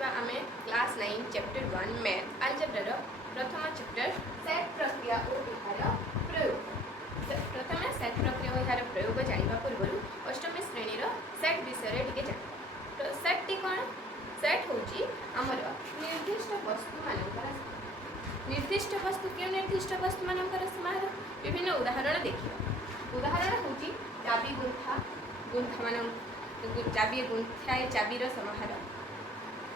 पढ़ा आम class 9 chapter 1 math आलजेब्रार प्रथम चैप्टर सेट प्रक्रिया और यार प्रयोग। प्रथम सेट प्रक्रिया और यार प्रयोग जानवा पूर्व अष्टम श्रेणीर सेट विषय टी जान। तो सेट टी कौन? सेट हूँ आमर निर्दिष्ट वस्तु मानकर निर्दिष्ट वस्तु क्यों निर्दिष्ट वस्तु मानकर समाहार विभिन्न उदाहरण देखिए। उदाहरण हूँ चाबी गुंथा गुंथा मान चाबी गुंथाए चाबीर समाहार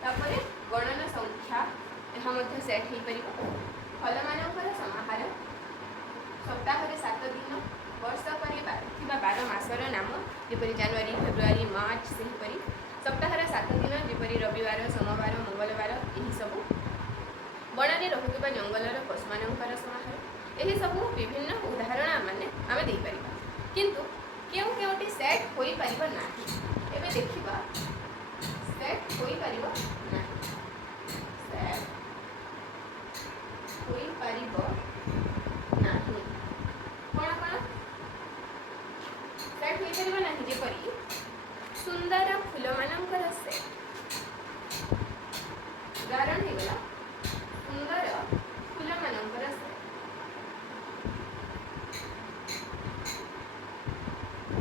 तापर गणन संख्या यह सेट हो पार फल मानकर समाहार सप्ताह 7 दिन वर्ष पर 12 मासर नाम जपरी जनवरी फेब्रुआरी मार्च सेहीपरि सप्ताह 7 दिन जपरी रविवार सोमवार मंगलवार यही सब बण में रोकुवा जंगलर पशु मानकर समाहार यही सब विभिन्न उदाहरण माने आम देपर किंतु क्यों क्योंटी सेट हो पार ना एवं देखा सेट हो पार ना सेट हो पार ना कौन कौन सेट हो पार ना जपरी सुंदर फूल मानकर सेट उदाहरण होगा सुंदर फूल मानकर सेट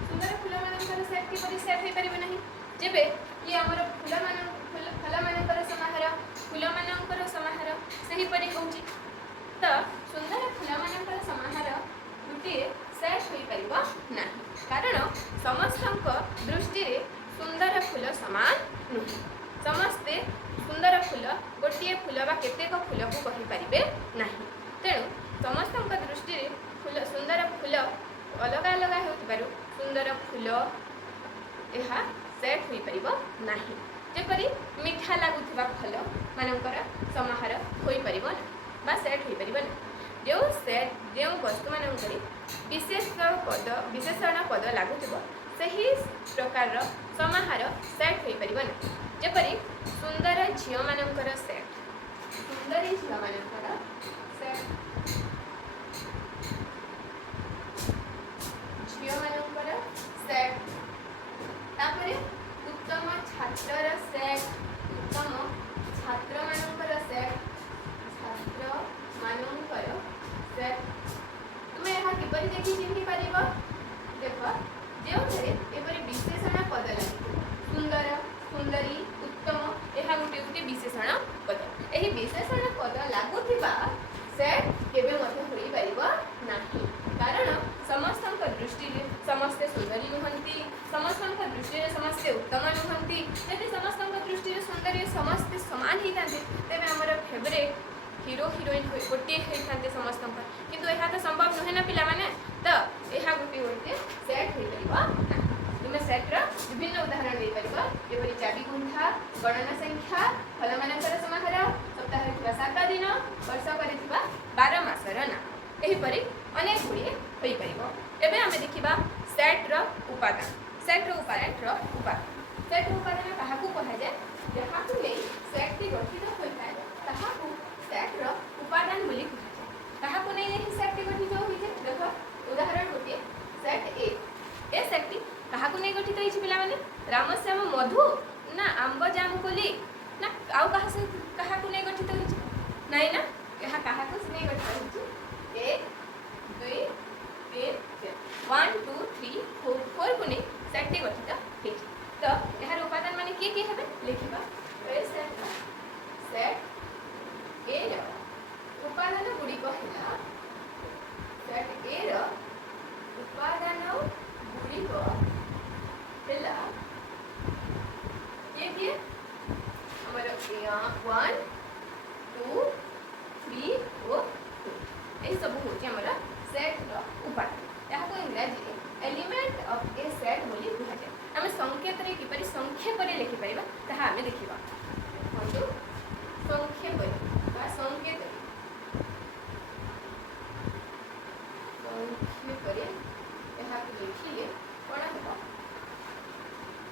सुंदर फूल मानकर सेट किपरि सेट हो पार नहीं जेबे ये आमर फूल मानकर समाहार फूल मानकर समाहार सही परि कहूची तो सुंदर फूल मानकर समाहार गोटे सेट हो पार ना कारण समस्त दृष्टि सुंदर फूल सामान नुह समस्ते सुंदर फूल गोटे फूल बा केतेक फूल को कहि परिबे नाही तेणु समस्त दृष्टि फूल सुंदर फूल अलग अलग हो सुंदर फूल यह सेट हो पार ना जपरी मीठा लगुवा फल मानकर समाहार हो पार बा सेट हो पार ना जो सेट जो वस्तु मानक विशेषण पद लगुव सही प्रकार समाहार सेट हो पार ना जपरी सुंदर झील मानकर सेट सुंदर झील मानकर सेट झील मानकर सेट तापरे उत्तम छात्र सेट उत्तम छात्र मानकर सेट छात्र मानकर सेट तुम यहाँ किपरि देखि चिन्हि पारिबो देख जो एपरि विशेषण पद लगे सुंदर सुंदरी उत्तम यह गोटे गोटे विशेषण पद यही विशेषण पद लगुवा सेट केबे मध्य होई पारिबो नाही कारण समस्त दृष्टि समस्ते सुंदरी नुहंती समस्त दृष्टि समस्ते उत्तम नुहंती यदि समस्त दृष्टि सुंदरी समस्ते समान ही था तेज आमर फेवरेट हीरो हिरोइन गोटे होता समस्त किंतु यह तो संभव नुहे ना पिला माने तो यह गोटे गोटे सेट हो पार तुम सेट्र विभिन्न उदाहरण दे पार जपरी चाबी गुंठा गणना संख्या फल मानकर समाहार सप्ताह 7 दिन वर्ष पर 12 मासर ना यहीपरि अनेक गुड़िए हो पार एवं आम देखा सेट्र उपादान सेट्र उपादान सेट्र उपादान क्या कहुए जहाँ नहीं सेट टी गठित होता है ताकू सेट्र उपादान बोली कहुए क्या नहीं सेट टी गठित होते देख उदाहरण गोटे सेट ए सेट टी क्या नहीं गठित होती पिला माने रामश्याम मधु ना आंब जामुकोली ना आउ क्या नहीं गठित होती नाई ना यह क्या नहीं गठित होती 1 2 3 4 1 2 3 4 को नहीं सेट टी गठित होती तो यार उपादान माने किए किए हेबे लिखिबा सेट ए र उपादान गुडी कहला सेट ए र उपादान गुडी को हेला ये हमर 1 2 3 4 ये सब होची हमरा सेट रो उपादान यहाँ को इंग्रजी एलिमेंट ऑफ ए सेट बोली कहा जाए आम संकेत रे किपरि संक्षेप रे लिखि परिबा ताहा आमे देखिबा देखो संक्षेप बा संकेत रे यहाँ को लिखिले कोना हेबो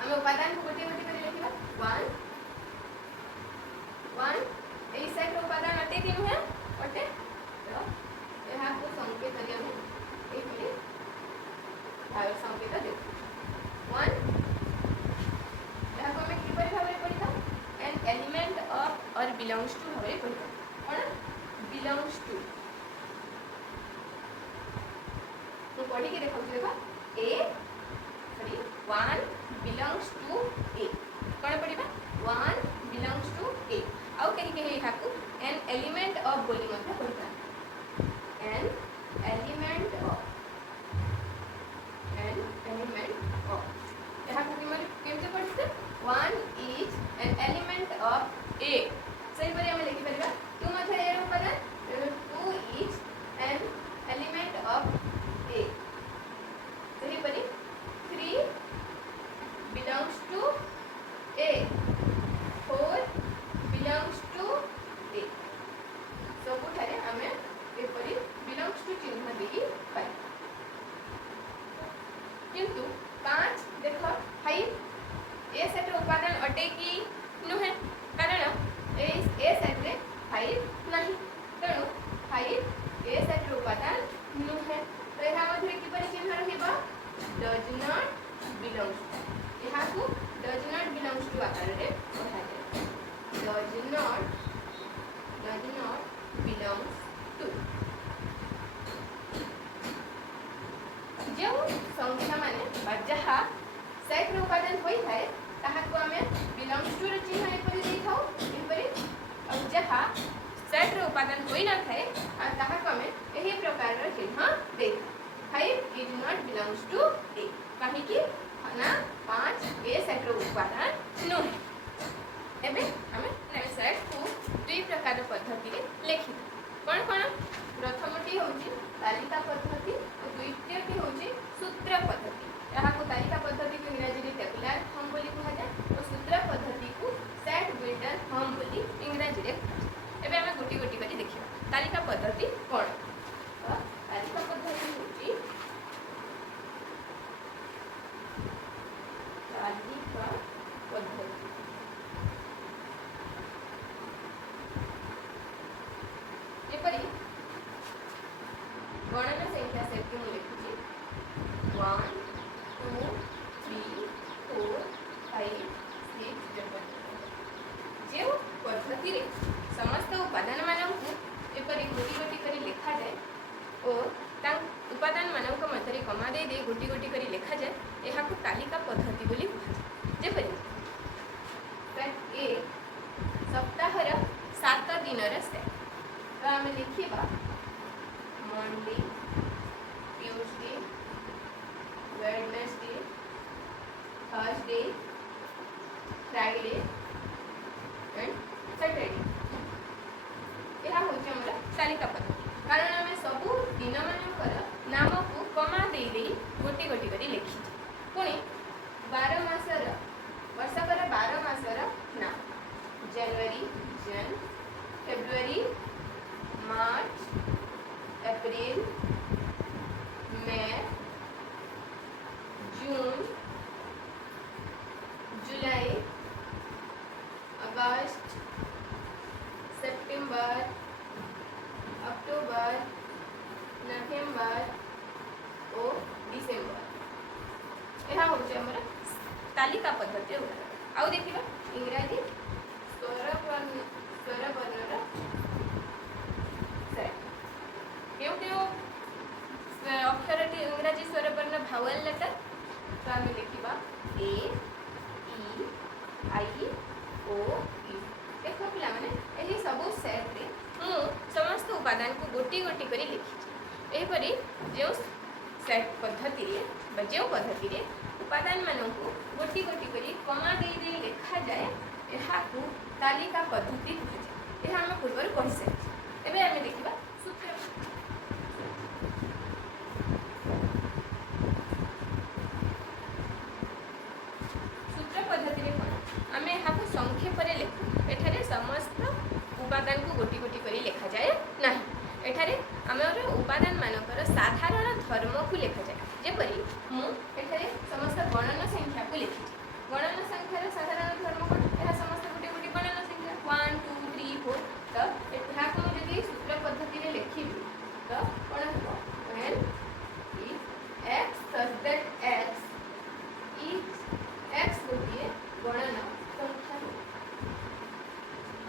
आमे उपादान को गोटे गोटे कर लिखिबा 1 ए सेट रो उपादान अटे कि नुहे अटे तो यहाँ को संकेत रे आमे एपरि आयो संकेत दे 1 यहाँ को हमें किपरि भाबरे पढ़िता एन एलिमेंट बिलंग्स टू भाव कह कौन बिलंग्स टू तो पढ़ी के देखो ए सॉरी 1 बिलंग्स टू ए कौन पढ़िबा 1 बिलंग्स टू ए आउ कहि के यहाँ को एन एलिमेंट ऑफ बोली मतलब पढ़िबा एन एलिमेंट ऑफ यहाँ को केमते पढ़ते 1 इज एन एलिमेंट ऑफ ए सही परि हम लिखि परिबा 2 मध्ये ए उपादान 2 इज एन एलिमेंट ऑफ ए सही परि 3 बिलंग्स टू ए 4 बिलंग्स टू ए सबुठारे आमे एपरि बिलंग्स टू चिन्ह देई पाइ किंतु 5 देख 5 ए सेट उपादान अटे कि नुहे कारण ए सेट रे 5 नहीं तेणु 5 ए सेट उपादान नुहे तो यहाँ मध्य किपरि चिन्ह रहिबा डज नॉट बिलंग्स यहाँ को डज नॉट बिलंग्स टू आकार रे पढ़ा जाए डज नॉट बिलंग्स टू जो संख्या माने जहा सेट रे उपादान होई थाए ताहा को हमें बिलंग्स टू रे चिन्ह एपरि देई थाउ एपरि और जहा सेट रे उपादान होई ना थाए ताहा को हमें एही प्रकार रे चिन्ह देई थाउ 5 इज नॉट बिलंग्स टू ए काहे कि ना 5 ए सेट रे उपादान नो एबे हमें सेट को दुई प्रकार पद्धति रे लिखि कोन कोन प्रथमटी होची तालिका पद्धति और द्वितीयटी होची सूत्र पद्धति यहाँ को तालिका पद्धति को इंग्रजी रे टेबुलर फॉर्म बोली कहा जाए और सूत्र पद्धति को सेट बिल्डर फॉर्म बोली इंग्रजी रे एबे हमें गोटी गोटी करी देखिबा तालिका पद्धति कोन तालिका पद्धति होची तालिका पद्धति एपरी गणना संख्या सेट को लिखुची 1 2 3 4 5 6 7 जो पद्धति रे समस्त उपादान मानक एपरी गोटी गोटी करी लिखा जाए और उपादान मानक मध्य कमा दे दे गोटी गोटी करी लिखा जाए यहाँ को तालिका पद्धति बोली कहा जेपरी सेट ए सप्ताहर 7 दिन सेट तो आम लिखा Monday Tuesday Wednesday Thursday Friday and Saturday यह हूँ आम तालिका पद्धति कारण आम सब दिन मानकर नाम को कमा दे गोटी गोटी कर लिखी पुणी 12 मासर वर्षकर 12 मासर नाम जनवरी जन फेब्रुआरी मार्च अप्रैल मई जून जुलाई अगस्त सितंबर अक्टूबर नवेम्बर और डिसेम्बर यह हूँ तालिका पद्धति आउ देखा इंग्राजी स्वर वर्णर सेट क्यों क्यों अक्षर इंग्राजी स्वर वर्ण भावल लेटर तो आम लिखा ए ई आई ओ यू देख पिला माने एही सबु सेट रे मु समस्त उपादान को गोटी गोटी करी लिखी एपरी जो सेट पद्धति रे जो पद्धति रे उपादान मानक गोटी गोटी करी कमा दे लिखा जाए यहाँ को तालिका पद्धति कहुए यह आम पूर्व कही सारी एवं आम देखा सूत्र सूत्र पद्धति रे कौन आम यहाँ को संक्षेप लिखु एठारे समस्त उपादान को गोटी गोटी करी लिखा जाए ना एठारे आमर उपादान मानकर साधारण धर्म को लिखा जाए जेपरी मुझे समस्त गणना संख्या को लिखी गणना संख्यार साधारण धर्म कौन यह समस्त गोटे गोटे गणना संख्या 1 2 3 4 तो यहाँ को मुझे सूत्र पद्धति रे लिखी तो कौन हम when if x such that x is x गोटे गणना संख्या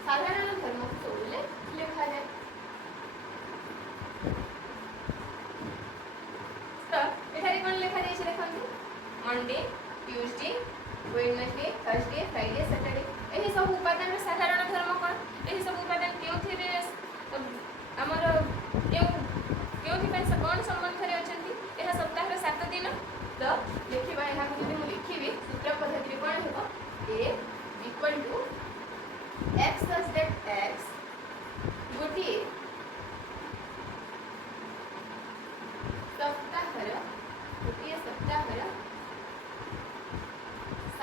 साधारण धर्म Monday Tuesday Wednesday Thursday Friday Saturday यही सब उपादान साधारण धर्म कौन यही सब उपादान क्यों आमर क्यों कौन संबंध में अच्छा यह सप्ताह 7 दिन तो लिखा यहाँ जब मुझे लिखी सूत्र पद्धति कौन हो A equal to X such that X गोटे सप्ताहर गोटे सप्ताहर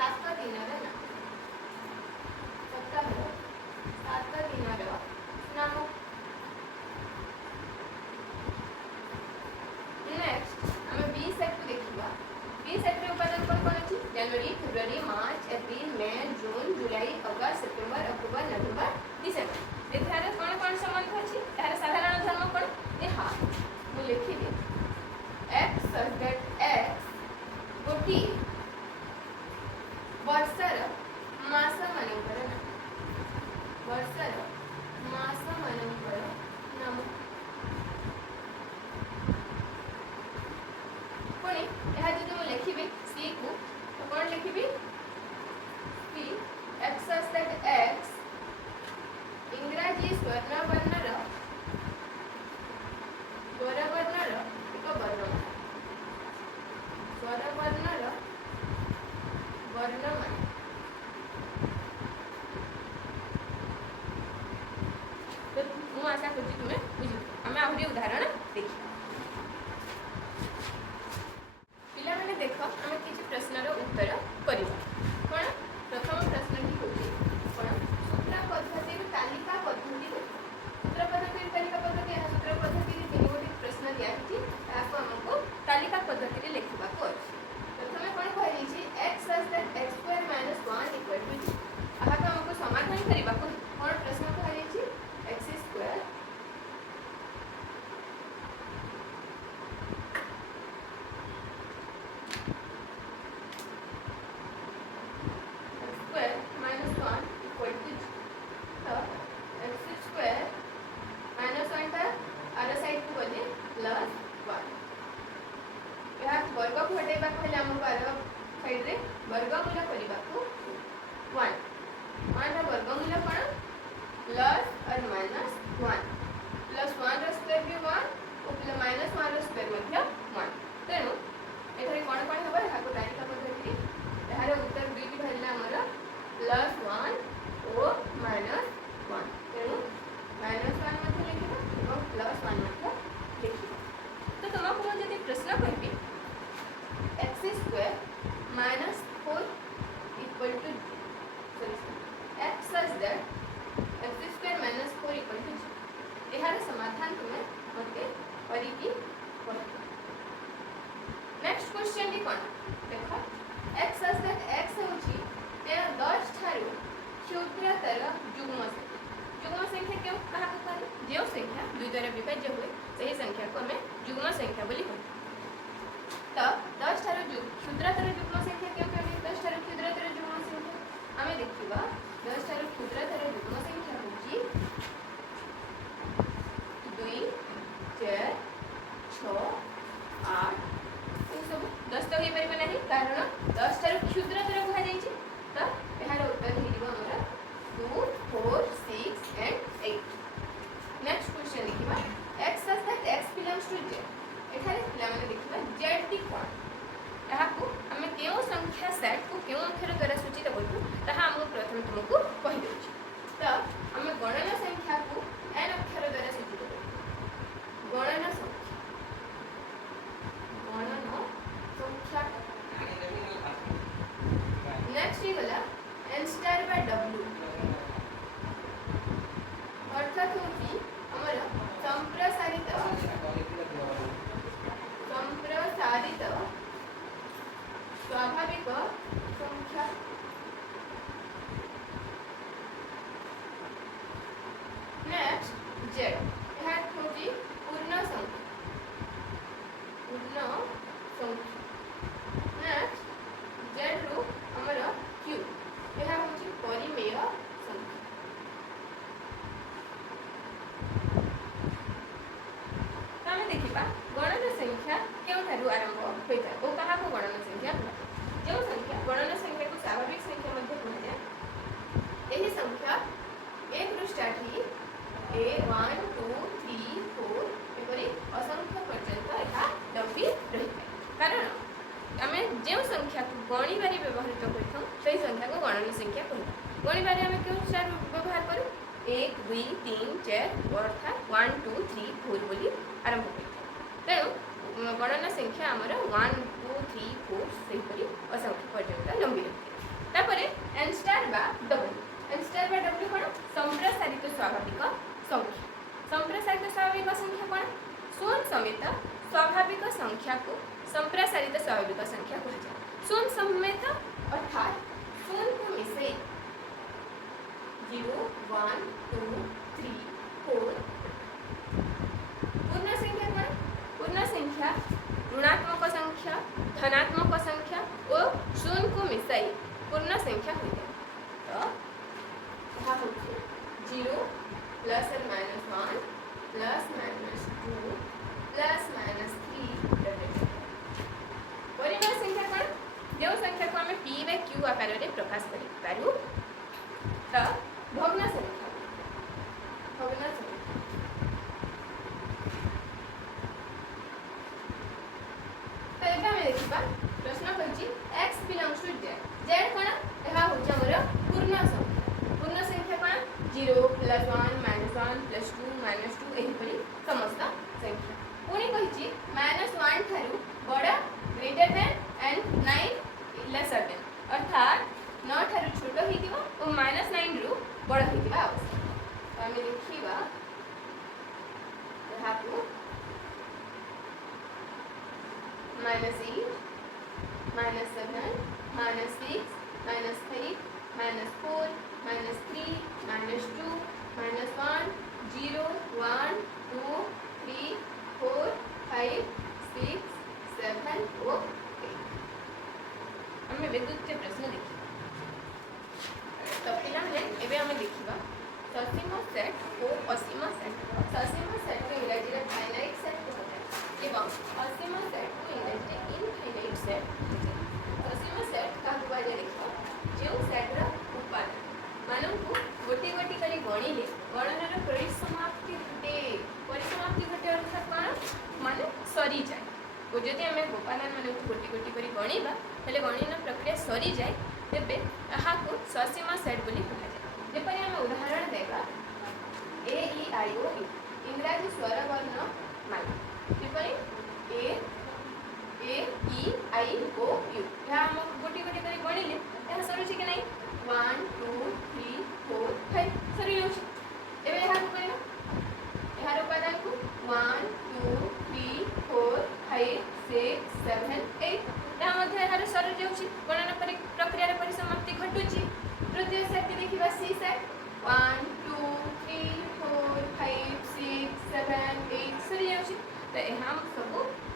7 दिनर नाम सप्ताहर 7 दिनर नाम नेक्स्ट आम बी सेट को देखा बी सेट रे उपादान कौन कौन अच्छी जनवरी फेब्रुआरी मार्च एप्रिल मे जून जुलाई अगस्त सेप्टेम्बर अक्टोबर नवेम्बर डिसेम्बर एथार कौन कौन संबंध अच्छी यार साधारण धर्म कौन ये हाँ मुझे लिखिली एक्स सच दैट एक्स गोटे वर्षर मास मानकर नाम वर्षर मास मानकर नाम पुणी यह जो मुझे लिखी सी को तो कौन लिखी सी एक्स सच दैट एक्स इंग्राजी स्वर्णवर्णर स्वरवर्णर एक वर्णमाला स्वरवर्णर वर्णमाला तो मु आशा करुँच तुम्हें बुझ आम आहरी उदाहरण देखिए पिला मैंने देख आम किसी प्रश्नर उत्तर करवा कौन प्रथम प्रश्न की हूँ कौन सूत्र पद्धति तालिका पद्धति सूत्र पद्धति तालिका पद्धति यह सूत्र पद्धति तीन गोटी प्रश्न दिखाई आमको तालिका पद्धति लिखा प्रथम कौन कही X such that X square minus 1 equal to जी यहाँ आमको समाधान करने कौन प्रश्न कही एक्स स्क्वायर वर्ग को हटेबा कहले हमको आर साइड रे वर्गमूल करबा को 1 1 रा वर्गमूल कोन प्लस और माइनस 1 प्लस 1 रा स्क्वायर भी 1 और प्लस माइनस 1 रा स्क्वायर मध्य 1 तेनु एथरे कोन कोन हबा हाको तालिका पद्धति एहार उत्तर दुईटी भरला हमर प्लस 1 और माइनस 1 तेनु माइनस 1 मध्य लिखिबा और प्लस 1 मध्य लिखिबा तो तुमको जदि प्रश्न कहबी X square minus 4 equal to sorry X such that X square minus 4 equal to जी यार समाधान तुम्हें मते करिकी कह नेक्स्ट क्वेश्चन डी कोन देखो एक्स सच दैट एक्स होची ए 10 ठारू क्षुद्रतर युग्म संख्या क्यों कहा करे जो संख्या दुई द्वारा विभाज्य हुए सही संख्या को हमें युग्म संख्या बोली कहते तो 10 ठार क्षुद्रतर युग्म संख्या क्यों कहते 10 ठार क्षुद्रतर युग्म संख्या आम देखा 10 ठार क्षुद्रतर युग्म संख्या हूँ 2 4 6 8 ये सब 10 तो हो पार ना कारण 10 ठार क्षुद्रतर कहुई तो यार उत्तर हो 2 4 6 एंड 8 नेक्स्ट क्वेश्चन देखा X such that X belongs to Z एठारे पिलाने देखा जेड टी कौन यहाँ आम क्यों संख्या सेट को क्यों अक्षर द्वारा सूचित करूँ ताहा आम प्रथम तुमको कहीदे तो आम गणना संख्या को एन अक्षर द्वारा सूचित करूँ गणना संख्या नेक्स्ट गला एन स्टार बाय डब्ल्यू अर्थात होची हमर संप्रसारित स्वाभाविक संख्या नेक्स्ट जेड यह होची पूर्ण संख्या नेक्स्ट जेड रू हमर क्यू यह होची परिमेय संख्या देखा गणना संख्या क्यों आरंभ होता है वो क्या गणना संख्या ए 1 2 3 4 एपरी असंख्य पर्यंत यह लंबी रही कारण आम जो संख्या को गणिबार व्यवहृत कर संख्या को गणन संख्या कह गणिबार आम क्यों व्यवहार करूँ 1 2 3 4 अर्थात 1 2 3 4 बोली आरंभ कर तेणु गणना संख्या आमर 1 2 3 4 सेहीपरि असंख्य पर्यंत लंबी रही एन स्टार बा डब्ल्यू एन स्टार बा डब्ल्यू कौन संप्रसारित स्वाभाविक संख्या संप्रसारित स्वाभाविक संख्या कौन शून्य समेत स्वाभाविक संख्या को संप्रसारित स्वाभाविक संख्या कहुए शून्य समेत अर्थात शून्य को मिसे 0 1 2 3 4 पूर्ण संख्या कौन पूर्ण संख्या ऋणात्मक संख्या धनात्मक संख्या और शून्य को मिसाई पूर्ण संख्या हो जाए तो 0 plus and minus 1 plus minus 2 plus minus 3 परिमाण संख्या कौन जो संख्या को आम पी बाय क्यू आकार में प्रकाश करूँ तो भग्न संख्या भग्न संख्या तो ये आम देखा प्रश्न कही x belongs to z z कौन यह हूँ पूर्ण संख्या कौन 0 प्लस 1 माइनस 1 प्लस 2 माइनस 2 यहीपरि समस्त संख्या पुणी कही -1 ठारू बड़ा greater than and 9 lesser than अर्थात 9 ठारू छोट होइतिबा और -9 रु बड़ होइतिबा आवश्यक तो आम देखिबा यहा को -8 -7 -6 -3 -4 -3 -2 -1 0 1 2 3 4 5 6 7 और 8 आम विद्युत प्रश्न देखिए तो पे एवं आम देखा ससीम सेट और असीम सेट ससीम सेट को इंग्राजी में फाइनाइट सेट कहते एवं असीम सेट को इंग्राजी में इनफाइनाइट सेट ससीम सेट क्या कहुए देख जो सेट्र उपादान मानू गोटी गोटी कर गणिले गणनार परिसमाप्ति घटे परिसमाप्ति घटे अर्थात कौन मान सरी जाए और जदि आम उपादान मान गोटी गोटी कर गणिबा हेले गणन प्रक्रिया सरी जाए तेबे यहाँ को ससीम सेट बोली कहुए जेपरि आम उदाहरण देखा ए ई आई ओ यू इंग्राजी स्वर वर्ण माला जेपरि ए ई आई ओ यू यहाँ आम गोटी गोटी कर गणिले यहाँ सरुची कि नहीं 1 2 3 4 5 सरी जाऊँ एवं यहाँ कहना यार उपादान को 1 2 3 4 5 6 7 8 यहाँ यार सरी जाऊँ गणना प्रक्रिया परिसमाप्ति घटुची तृतीय सेट देखा सी सेट 1 2 3 4 5 6 7 8 सरी जाऊँ तो यहाँ सब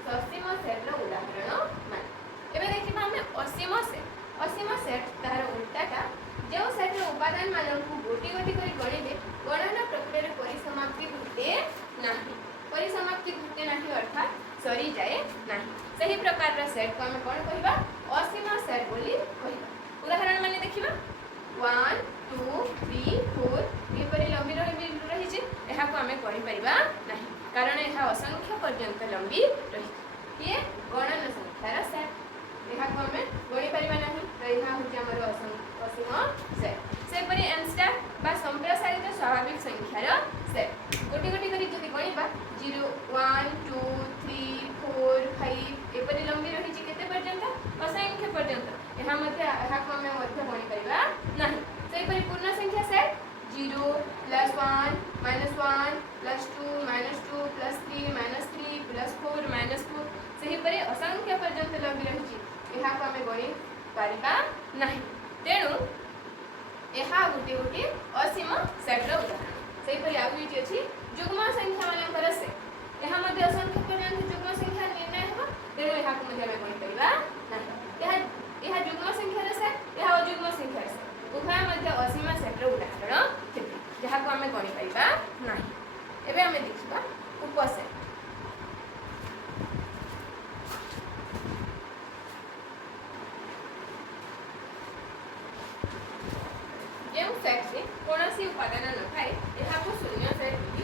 ससीम सेट्र उदाहरण मान एवं देखा आम असीम सेट तार उल्टाटा जो सेट्र उपादान मानक गोटी गोटी कर गणिले गणना प्रक्रिया परिसमाप्ति घटे ना परिसमाप्ति घटे ना अर्थात सरी जाए ना सही प्रकार सेट को आम कौन कहवा असीम सेट बोली कहवा उदाहरण माने देखिबा 1 2 3 4 एपरि लंबी रही यहाँ को आम गणि पारिबा नहीं कारण यह असंख्य पर्यंत लंबी रही ये गणन संख्यार सेट यहाँ को आम गणि पारिबा नहीं तो यहाँ हूँ आमर असीम सेट सेपरि एन स्टार बा संप्रसारित स्वाभाविक संख्यार सेट गोटी गोटी करी जदि गणिबा 0 1 2 3 4 5 एपरि लंबी रही केते पर्यंत असंख्य पर्यंत यहाँ को आम गणि पारिबा नहीं सेपरि पूर्ण संख्या set 0 plus 1 -1 plus 2 -2 plus 3 -3 plus 4 -4 सेहीपरि असंख्य पर्यंत लंबी रही यहाँ को आम गणि पारिबा नहीं तेणु यहाँ गोटे गोटे असीम सेट्र उदाहरण सेहीपरि आउ ये अच्छी जुग्म संख्या मानकर से यहाँ असंख्य पर्यंत जुग्म संख्या निर्णय हो तेणु यहाँ को आम गणि पारिबा नहीं यह जुग्म संख्यार सेट यह अजुग्म संख्यार सेट उभय असीम सेट्र उदाहरण थे जहाँ को आम गणि पारिबा नहीं एवं आम देखा उपसेट जो सेट से कौन उपादान न थाए यहाँ को शून्य सेट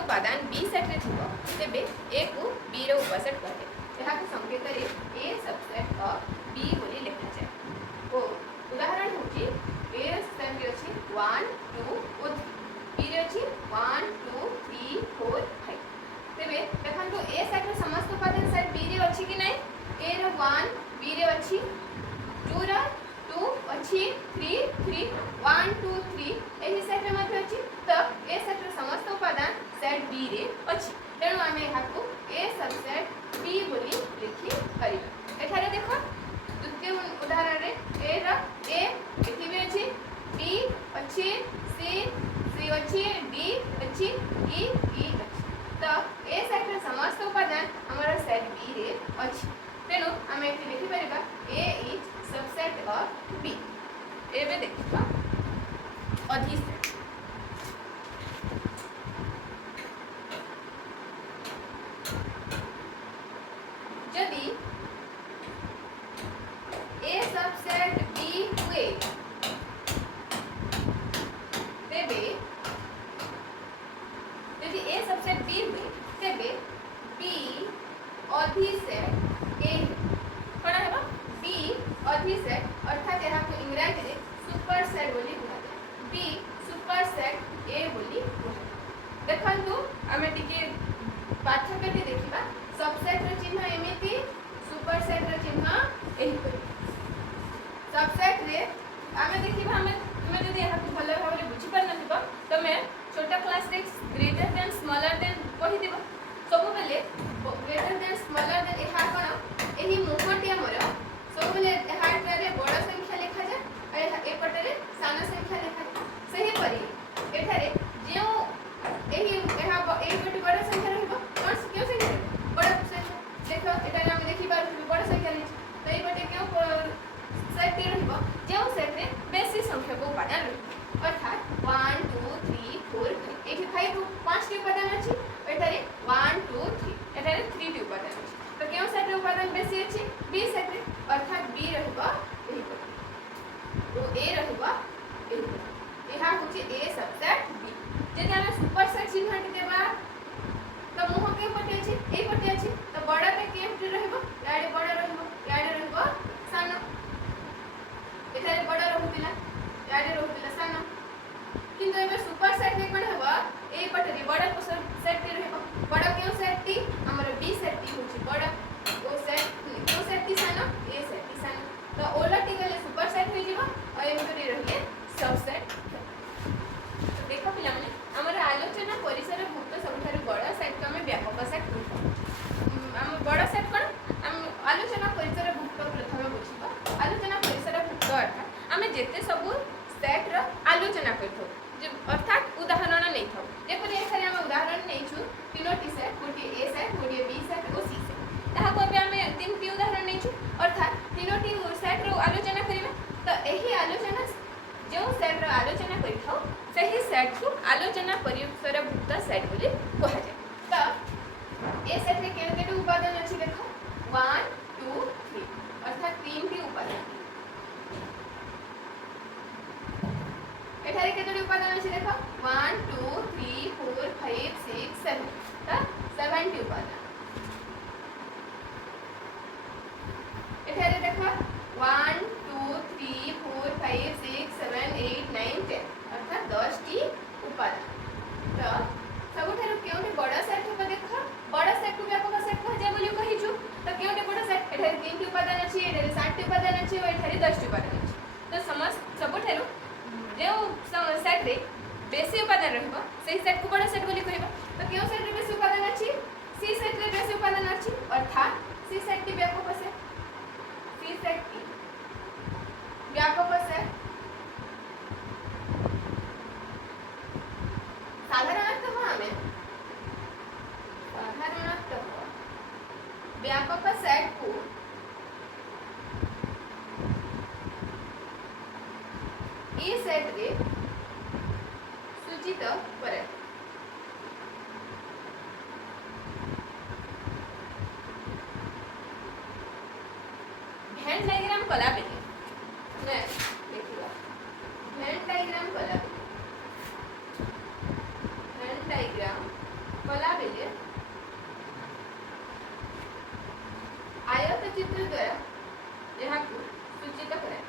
उपादान बी सेट रे थिबो तेबे ए को बी रे उपसेट कहे एहा को संकेत रे ए सबसेट ऑफ बी बोली लिखा जाए। ओ उदाहरण होची ए सेट रे अछि 1 2 और 3 बी रे अछि 1 2 3 4 5 तेबे देखंतु ए सेट रे समस्त उपादान सेट बी रे अछि कि नै ए रे 1 बी रे अछि 2 रे 2 अछि 3 3 1 2 3 एही सेट रे मध्ये अछि त ए सेट रे समस्त उपादान सेट बी रे अछि तेणु आमे एहाकू ए सबसेट बी बोली लिखि परिबा। एठारे देखो द्वितीय उदाहरण रे ए रा ए एथि भी अछि बी अछि सी सी अछि डी अछि ई ई अछि त ए सेट रे समस्त उपादान हमर सेट बी रे अछि तेणु आमे एथि लिखि परिबा ए इज सबसेट ऑफ बी। एबे देखिबा अधिसेट यदि ए सबसेट बी हुए तेबे यदि ए सबसेट बी हुए तेबे बी अधिसेट ए कोन हेबा बी अधिसेट अर्थात एहा को इंग्रजी रे सुपर सेट बोली कहते बी सुपर सेट ए बोली कहते। देखंतु आमे टिके पाठ्यक्रम देखिबा सबसेट रे चिन्ह एमिति सुपर सेट रे चिन्ह एही परि सबसेट रे आमे देखिबा हमें जदि एहा को भलो भाबरे बुझी पर नथिबा तमे छोटा क्लास रे ग्रेटर देन स्मॉलर देन कहि दिबो सब बेले ग्रेटर देन स्मॉलर देन एहा कोन एही मुखटी हमर सब बेले एहा रे बड़ संख्या लिखा जाय ए पटे रे सान संख्या लिखा जाय सही परि एठारे जे एही एहा ए पटे बड़ संख्या रहबो कोन क्यों संख्या बड़ संख्या देखो एटा हम देखि पारु बड़ संख्या लिखि तो ए पटे क्यों सेट रहबो जे सेट रे बेसी संख्या को उपादान रहबो अर्थात 1 2 3 4 5 एठी 5 5 टी उपादान अछि एठारे 1 2 3 एठारे 3 टी उपादान अछि तो क्यों सेट रे उपादान बेसी अछि बी सेट रे अर्थात बी रहबो एही पटे तो ए रहबो एही पटे एहा होछि ए सबसेट बी जदि हम सुपर सेट चिन्ह देबा तो मुह के पटे अछि ए पटे अछि तो बड़ पे के रहबो याडे बड़ रहबो याडे रहबो सानो एठारे बड़ रहउतिला याडे रहउतिला सानो किंतु एबे सुपर सेट रे कोन हेबा ए पटे रे बड़ सेट टी रहबो बड़ क्यों सेट टी हमर बी सेट टी होछि बड़ ओ सेट क्यों सेट टी सानो ए सेट टी सानो तो ओलटी गले सुपर सेट होई जिवो और एमकरी रहिले सबसेट। देखो पिला माने हमर आलोचना परिसर भुक्त सबठारु बड़ सेट को हमें व्यापक सेट कहू हम बड़ सेट कोन हम आलोचना परिसर भुक्त प्रथम बुझिबा आलोचना परिसर भुक्त अर्थात हमें जेते सब सेट रो आलोचना करथो अर्थात उदाहरण नै थाउ जेपरि एखारे हम उदाहरण नै छु तीनोटी सेट गोटे ए सेट गोटे बी सेट और सी सेट ताहा को हमें तीनटी उदाहरण नै छु अर्थात तीनोटी सेट रो आलोचना करिबा तो एही आलोचना जो सेट रो आलोचना करि थाउ सही सेट को आलोचना परिसर भुक्त सेट बोली कहा जाय। त ए सेट रे केते उपादान अछि देखो 1 2 3 अर्थात 3 टी उपादान एठारे केतोटी उपादान अछि देखो 1 2 3 4 5 6 7 त 7 टी उपादान एठारे देखो 1 2 3 4 5 6 7 8 9 10 अर्थात 10 टी उपादान त सबठारु केउटी बड़ सेट हो देखो बड़ सेट को व्यापक सेट कह जाय बोली कहिछु त केउटी बड़ सेट एठारे 3 टी उपादान अछि एठारे 7 टी उपादान अछि और एठारे 10 टी उपादान अछि तो समस्त सबठारु जो सेट रे बेसी उपादान रहबो सही सेट को बड़ सेट बोली कहबा तो केउ सेट रे बेसी उपादान अछि सी सेट रे बेसी उपादान अछि अर्थात सी सेट टी व्यापक सेट सी सेट टी व्यापक सेट साधारणतः हमें व्यापक सेट को ए सेट रे सूचित करे भेन डायग्राम कला बेले ने देखिबा भेन डायग्राम कला भेन डायग्राम कला बेले आयत चित्र द्वारा यहाँ को सूचित कराए।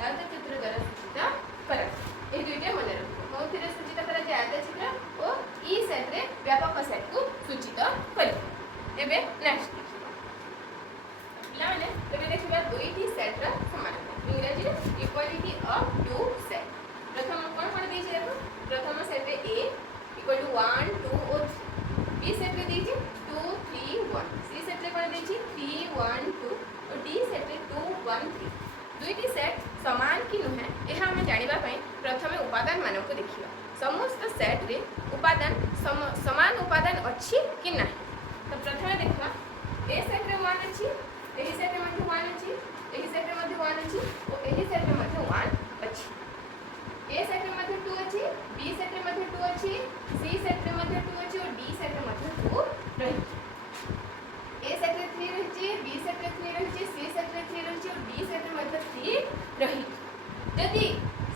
आयत चित्र द्वारा सूचित कराए ए दुईटे मन रखो कोथिरे सूचित करा जाय आयत चित्र और ई सेट रे व्यापक सेट को सूचित करी। एबे नेक्स्ट पिला माने एबे देखिबा दुईटी सेट रा समानता इंग्रजी रे इक्वालिटी ऑफ टू सेट। प्रथम कोन देछि देखो प्रथम सेट रे a इक्वल टू 1 2 और 3 b सेट रे देछि 2 3 1 c सेट रे कोन देछि 3 1 2 और d सेट रे 2 1 3 दुईटी सेट समान कि नुहे यह आम जानिबा पई प्रथमे उपादान मानक देखिबा। समस्त सेट रे उपादान समान उपादान अछि कि नाही। तो प्रथमे देखिबा ए सेट रे 1 अछि एही सेट रे मध्ये 1 अछि एही सेट रे मध्ये 1 अछि और एही सेट रे मध्ये 1 अछि। ए सेट रे मध्ये 2 अछि बी सेट रे मध्ये 2 अछि सी सेट रे मध्ये 2 अछि और डी सेट रे मध्ये 2 रहि। ए सेट रे 3 रहिछि बी सेट रे 3 रहिछि सी सेट रे 3 रहिछि और डी सेट रे मध्ये 3 रहि। यदि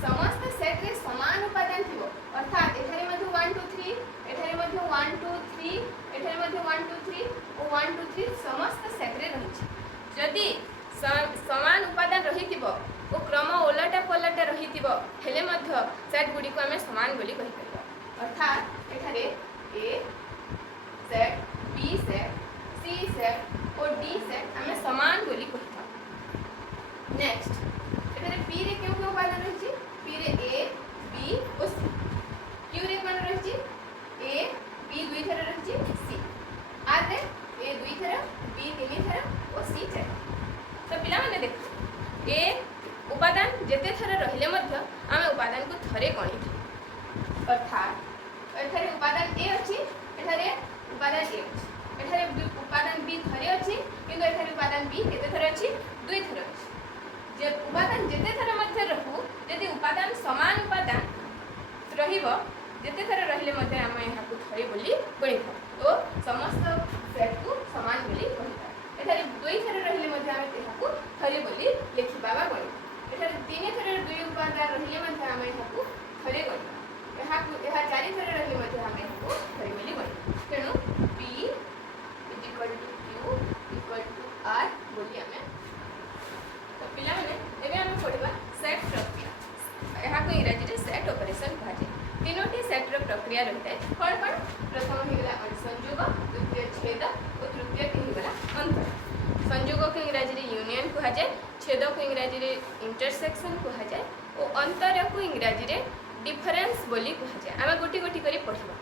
समस्त सेट रे समान उपादान थिबो अर्थात एठारे मध्ये 1 2 3 एठारे मध्ये 1 2 3 एठारे मध्ये 1 2 3 और 1 2 3 समस्त सेट रे रहिछि। यदि समान उपादान रहिथिबो ओ क्रम ओलटा पलटा रहिथिबो हेले मध्ये सेट गुडी को हमें समान बोली कहि परिबा। अर्थात एठारे ए सेट बी सेट सी सेट और डी सेट हमें समान बोली कहिबा। नेक्स्ट एठारे पी रे केउ केउ उपादान रहिछि पी रे ए बी और सी क्यू रे कोन रहिछि ए बी दुई थर रहिछि सी आर रे ए दुई थर बी तीन थर और सी चार। तो पिला माने देखो ए उपादान जेते थर रहिले मध्य आमे उपादान को थरे गणि था। अर्थात एठारे उपादान ए अछि एठारे उपादान ए अछि एठारे उपादान बी थरे अछि किंतु एठारे उपादान बी केते थर अछि दुई थर अछि। जे उपादान जेते थर मध्य रहू यदि उपादान समान उपादान रहिबो जेते थर रहिले मध्य आमे यहाँ को थरे बोली गणि था। तो समस्त सेट को समान बोली कहिता। एठारे दुई थर रहिले मध्य आमे तेहा को थरे बोली लिखिबा बा गणि। एठारे तीन थर दुई उपादान रहिले मध्य आमे यहाँ को थरे गणि यहाँ को यहाँ चारि थर रहिले मध्य आमे यहाँ को थरे बोली गणि। तेणु p q r बोली आमे। तो पिला माने एबे आमे पढिबा सेट प्रक्रिया। यहाँ को इंग्रजी रे सेट ऑपरेशन कहा जाय। तीनोटी सेट रो प्रक्रिया रहिते कोन कोन प्रथम हिगला संयोग द्वितीय छेद और तृतीय हिगला अंतर। संयोग को इंग्रजी रे यूनियन कहा जाय छेद को इंग्रजी रे इंटरसेक्शन कहा जाय और अंतर को इंग्रजी रे डिफरेंस बोली कहा जाय। आमे गोटी गोटी करी पढिबा।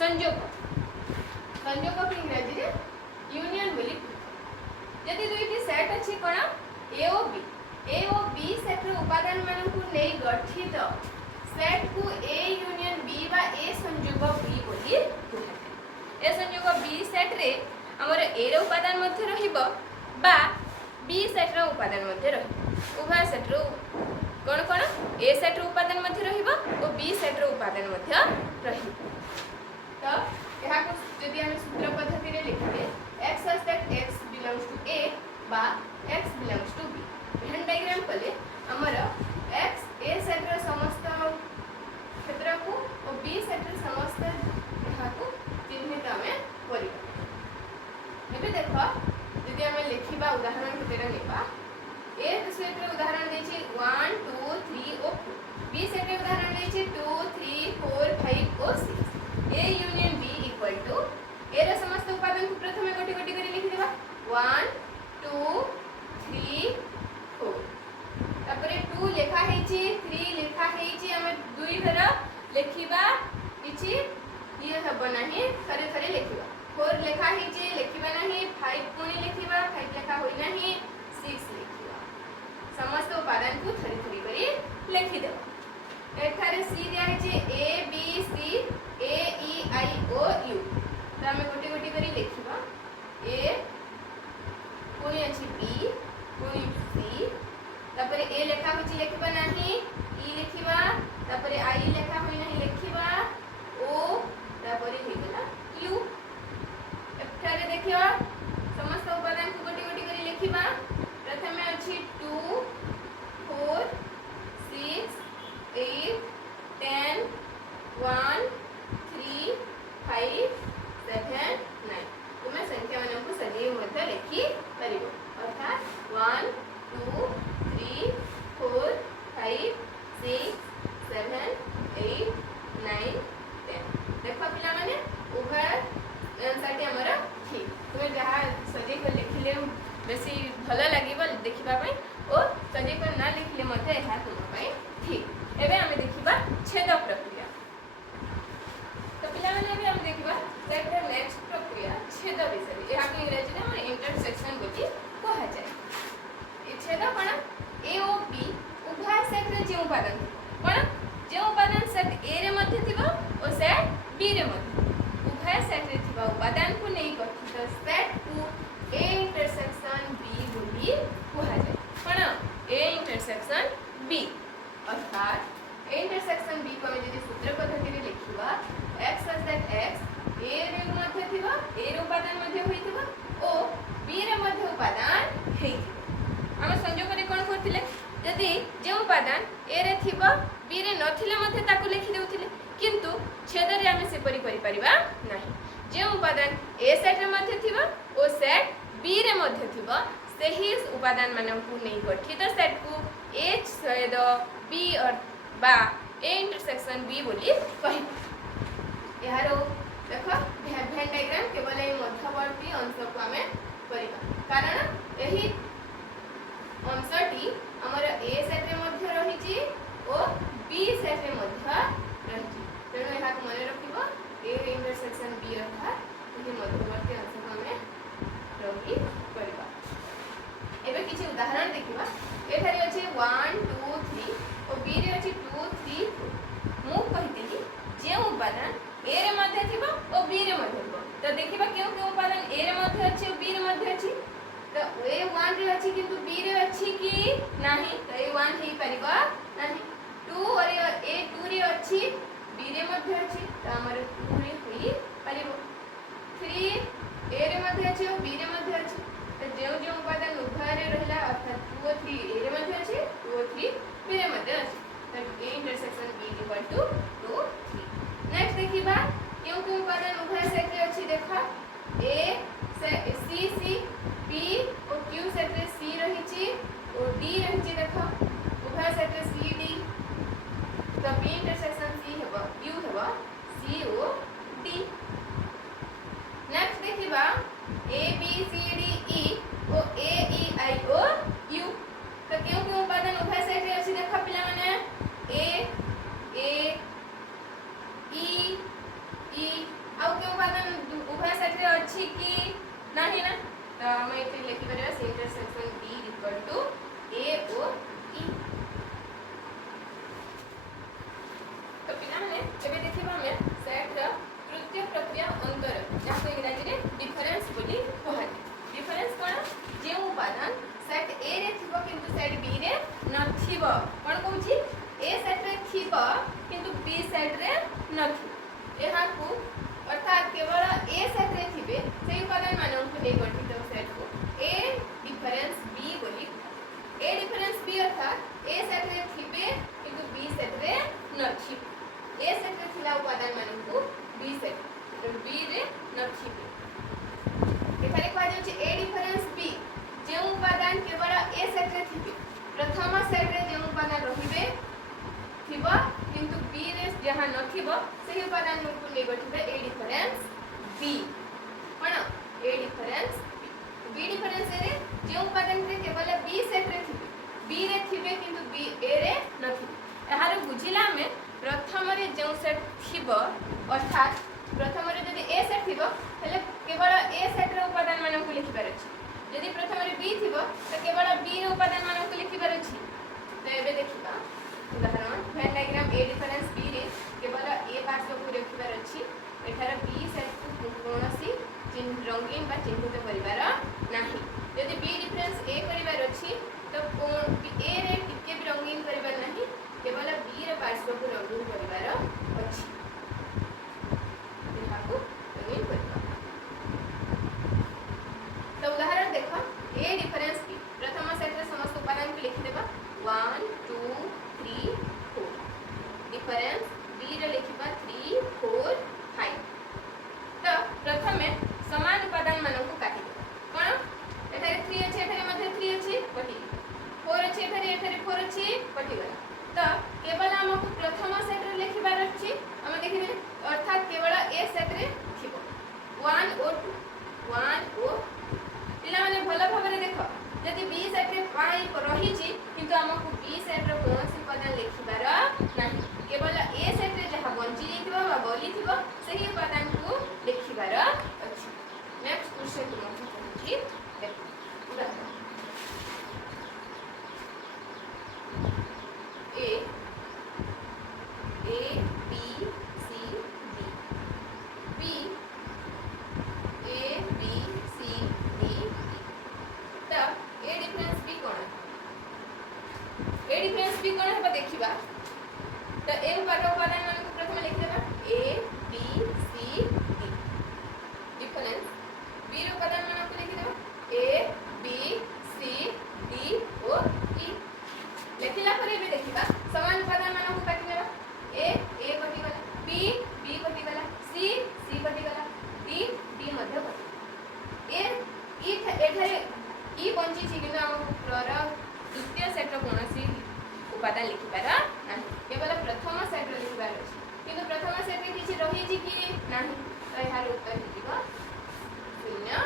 संयोग संयोग को इंग्रजी रे यूनियन बोली। यदि दुईटी सेट अछि कोन ए और बी सेट रो उपादान मानन को नै गठित सेट को ए यूनियन बी बा ए संयोग बी बोली कहा जाय। ए संयोग बी सेट रे हमर ए रो उपादान मध्ये रहिबो बा बी सेट रो उपादान मध्ये रहिबो। उभय सेट रो कोन कोन ए सेट रो उपादान मध्ये रहिबो और बी सेट रो उपादान मध्ये रहिबो। तो यहाँ को यदि हम सूत्र पद्धति रे लिखिबे x such that x belongs to a बा x belongs to b Venn diagram कले हमर x a सेट रो समस्त क्षेत्र को और b सेट रो समस्त यहाँ को चिन्हित हमें करिबा। एबे देखो यदि हमें लिखिबा उदाहरण केतेरा नेबा ए सेट रो उदाहरण देछि 1 2 3 और 4 b सेट रो उदाहरण देछि 2 3 4 5 और 6 a union b equal to A रो समस्त उपादान को प्रथमे गोटी गोटी करी लिखि देबा 1 2 3 4 तापरे 2 लेखा हेछि 3 लेखा हेछि हमें दुई थर लिखिबा किछि ये हबो नाही थरे थरे लिखिबा 4 लेखा हेछि लिखिबा नाही 5 पुणी लिखिबा 5 लेखा होई नाही 6 लिखिबा समस्त उपादान को थरे थरे करी लिखि देबा। एठारे सी दिया हेछि a b c a e i o u तो हमें गोटी गोटी करी लिखिबा a पुणी अछि b पुणी c तापरे a लेखा होछि लिखिबा नाही e लिखिबा तापरे i लेखा होई नाही लिखिबा o तापरे हे गेला u। एठारे देखियो समस्त उपादान को गोटी गोटी करी लिखिबा। प्रथमे अछि 2 पाई और सजे कर ना लिखले मते एहा तुम पाई ठीक। एबे हमें देखिबा छेद प्रक्रिया। तो पिला माने भी हम देखिबा सेट रे नेक्स्ट प्रक्रिया छेद विषय। एहा के इंग्रजी रे हम इंटरसेक्शन बोली कहा जाय। ए छेद कोन ए ओ बी उभय सेट रे जे उपादान कोन जे उपादान सेट ए रे मध्ये थिबो और सेट बी रे मध्ये उभय सेट रे थिबा उपादान को नै गठित सेट को ए इंटरसेक्शन बी बोली कहा जाय। कोन ए इंटरसेक्शन बी अर्थात ए इंटरसेक्शन बी को हम यदि सूत्र पद्धति रे लिखिबा x such that x a रे मध्ये थिबा a रे उपादान मध्ये होइथिबा ओ b रे मध्ये उपादान हेइथिबा। हम संयोग करे कोन करथिले यदि जे उपादान a रे थिबा b रे नथिले मध्ये ताकु लिखि देउथिले किंतु छेद रे हम सेपरि करि परिबा नाही। जे उपादान a सेट रे मध्ये थिबा ओ सेट b रे मध्ये थिबा सेही उपादान मानकु नै गठित सेट को a छेद b और बा a इंटरसेक्शन b बोली कहिबा। यार देख वेन डायग्राम केवल ये मध्यवर्ती अंश को आम करवा कारण यही अंशटी आमर ए सेट रे मध्य रही और बी सेट रे मध्य रही तेणु यहाँ मन रखिबो ए इंटरसेक्शन बी अर्थात ये मध्यवर्ती अंश को आम रही करवा। एबे किछि उदाहरण देखिबा। एठारे अछि 1 2 3 और बी रे अछि 2 3 4 मु कहितेली जे उपादान ए रे मध्ये थिबो और बी रे मध्ये थिबो तो देखिबा केउ केउ उपादान ए रे मध्ये अछि और बी रे मध्ये अछि तो ए 1 रे अछि किंतु बी रे अछि कि नाही तो ए 1 हेई परिबा नाही 2 और ए 2 रे अछि बी रे मध्ये अछि तो हमर 2 रे होई परिबो 3 ए रे मध्ये अछि और बी रे मध्ये अछि तो जेउ जेउ उपादान उभय रे रहला अर्थात 2 और 3 ए रे मध्ये अछि 2 और 3 बी रे मध्ये अछि तो A intersection B equal to 2 3। Next देखिबा केउ केउ उपादान उभय सेट रे अछि देखा ए से सी सी बी और क्यू सेट रे सी रही छी और डी रही छी देखा उभय सेट रे सी डी तो बी इंटरसेक्शन सी हेबा क्यू हेबा सी ओ डी। नेक्स्ट देखिबा ए बी सी डी ई और ए ई आई ओ यू तो केउ केउ उपादान उभय सेट रे अछि देखा पिला माने ए ई ई आउ के उपादान उभय सेट रे अछि कि नाही ना तो हम एते लिखि परबा इंटरसेक्शन बी इक्वल टू ए ओ ई। तो पिला माने एबे देखिबा हम सेट रा तृतीय प्रक्रिया अंतर जाको इंग्रजी रे डिफरेंस बोली कहै। डिफरेंस कोन जे उपादान सेट ए रे थिबो किंतु सेट बी रे नथिबो कोन कहूची ए सेट रे थिबो किंतु बी सेट रे नथिबो यहाँ को अर्थात केवल ए सेट रे थिबे से उपादान मानक नै गठित सेट को ए डिफरेंस बी बोली। ए डिफरेंस बी अर्थात ए सेट रे थिबे किंतु बी सेट रे नथिबे ए सेट रे थिला उपादान मानक को बी सेट बी रे नथिबे। एठारे कहै छै ए डिफरेंस बी जे उपादान केवल ए सेट रे थिबे प्रथम सेट रे जे उपादान रहिबे थिबा किंतु बी रे जहां नथिबो सेही उपादान को नै गठित ए डिफरेंस बी कोन ए डिफरेंस बी डिफरेंस रे जे उपादान रे केवल बी सेट रे थिबे बी रे थिबे किंतु बी ए रे नथिबे। एहार बुझिला में प्रथम रे जे सेट थिबो अर्थात प्रथम रे यदि ए सेट थिबो हेले केवल ए सेट रे उपादान मानन को लिखिबार अछि यदि प्रथम रे बी थिबो तो केवल बी रे उपादान मानन को लिखिबार अछि। तो एबे देखिबा उदाहरण Venn diagram A difference B रे केवल ए पार्श्व को रखिबार अछि एठार बी सेट को कोनोसी चिन्ह रंगीन बा चिह्नित करिवार नाही। यदि बी डिफरेंस ए करिवार अछि तो कोन ए रे टिके भी रंगीन करिवार नाही केवल बी रे पार्श्व को रंगीन करिवार अछि एहा को रंगीन करिवा। तो उदाहरण देखो ए डिफरेंस बी प्रथम सेट रे समस्त उपादान को लिखि देबा 1 2 3 4 डिफरेंस बी रे लिखिबा 3 4 5 तो प्रथमे समान उपादान मानन को काटि देबा कोन एठारे 3 अछि एठारे मध्ये 3 अछि कटि 4 अछि एठारे 4 अछि कटि गला। तो केवल हमको प्रथम सेट रे लिखिबार अछि हम देखिबे अर्थात केवल ए सेट रे थिबो 1 और 2 1 और पिला माने भलो भाबरे देखो जदि बी सेट रे पाई रही किंतु हमको बी सेट रो कोनसी उपादान लिखिबार नाही केवल ए सेट रे जहा बंची जइथिबो बा बोली थिबो सही उपादान को लिखिबार अछि। नेक्स्ट क्वेश्चन तुमको कहछि देखो उदाहरण A B C D B A B C D तो ए डिफरेंस बी कोन ए डिफरेंस बी कोन है देखिबा तो ए उपादान मान को प्रथम लिख देबा A B C D difference B रो उपादान मान को लिख देबा A B C D O ई लिखला पर भी देखिबा समान उपादान मान को काटी देबा ए कटि गला बी कटि गला सी कटि गला डी मध्य कटि ए एठारे ई बंची छि किना हम प्रर द्वितीय सेट रो कोनसी उपादान लिखिबार नाही केवल प्रथम सेट रो लिखिबार अछि किंतु प्रथम सेट रे किछि रहि छि कि नाही तो एहार उत्तर हिजिबो 0